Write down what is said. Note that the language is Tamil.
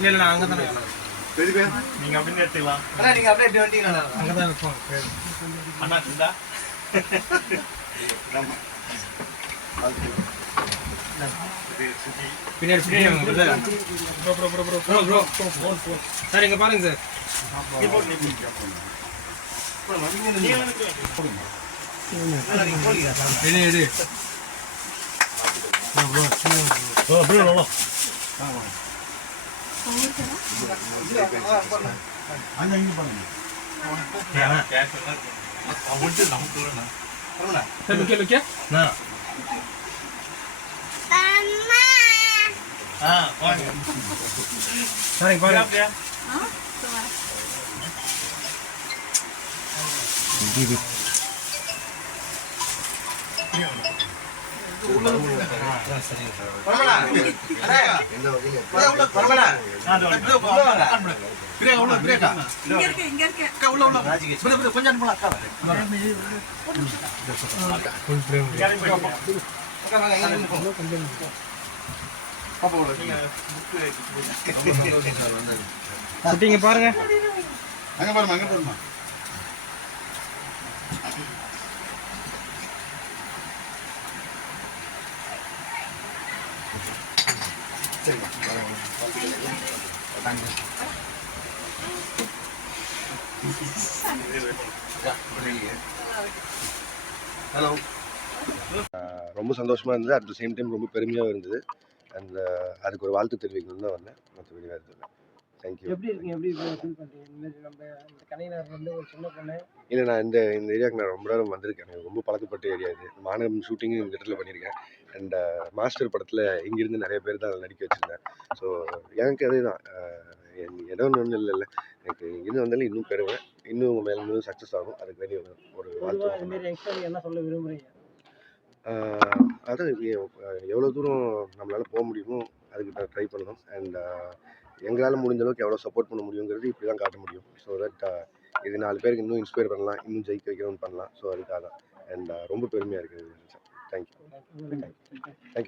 இல்ல நான் அங்க தானே நீங்க அப்படின்னு எடுத்துக்கலாம் அண்ணா நீங்க அப்படியே இப்படி அங்க தான் இருப்போம் அண்ணா. இருந்தா பின்னாடி பின்னாடி வாங்க brother. Bro bro bro bro bro bro bro sir இங்க பாருங்க சார் வெளியே எடு சார் லுக்கே லுக்கே சார் இங்க பாருங்க. இங்க இருக்கு இங்க இருக்கு. குட்டி இங்க பாருங்க. அங்க பாருமா அங்க பாருமா ஹலோ ரொம்ப சந்தோஷமாக இருந்தது. அட் த சேம் டைம் ரொம்ப பெருமையாகவும் இருந்தது. அண்ட் அதுக்கு ஒரு வாழ்த்து தெரிவிக்கணும்னு தான் வந்தேன். மற்றபடி வேறு எதுவும் தேங்க்யூ எப்படி இருக்கீங்க? எப்படி ஃபீல் இந்த மாதிரி நம்ம இந்த கலைஞர் வந்து ஒரு சின்ன பொண்ணு. இல்லை நான் இந்த இந்த ஏரியாவுக்கு நான் ரொம்ப நேரம் வந்திருக்கேன். எனக்கு ரொம்ப பழக்கப்பட்ட ஏரியா இது. மாநகரம் ஷூட்டிங்கும் இந்த இடத்துல பண்ணியிருக்கேன். அண்ட் மாஸ்டர் படத்தில் இங்கிருந்து நிறைய பேர் தான் நடிக்க வச்சுருந்தேன் ஸோ எனக்கு அதுதான் இடம் ஒன்றும் இல்லைல்ல எனக்கு இங்கிருந்து வந்தாலும் இன்னும் பெறுவேன் இன்னும் மேலும் இன்னும் சக்ஸஸ் ஆகும். அதுக்கு வேண்டிய ஒரு வாழ்த்து என்ன சொல்ல விரும்புறீங்க? ஆஹ் அதான் எவ்வளோ தூரம் நம்மளால் போக முடியுமோ அதுக்கு நான் ட்ரை பண்ணணும். அண்ட் எங்களால் முடிஞ்ச அளவுக்கு எவ்வளோ சப்போர்ட் பண்ண முடியுங்கிறது இப்படி தான் காட்ட முடியும். ஸோ தட் இது நாலு பேருக்கு இன்னும் இன்ஸ்பயர் பண்ணலாம் இன்னும் ஜெயிக்க வைக்கணும்னு பண்ணலாம். ஸோ அதுக்காக தான். அண்ட் ரொம்ப பெருமையாக இருக்குது தேங்க்யூ தேங்க்யூ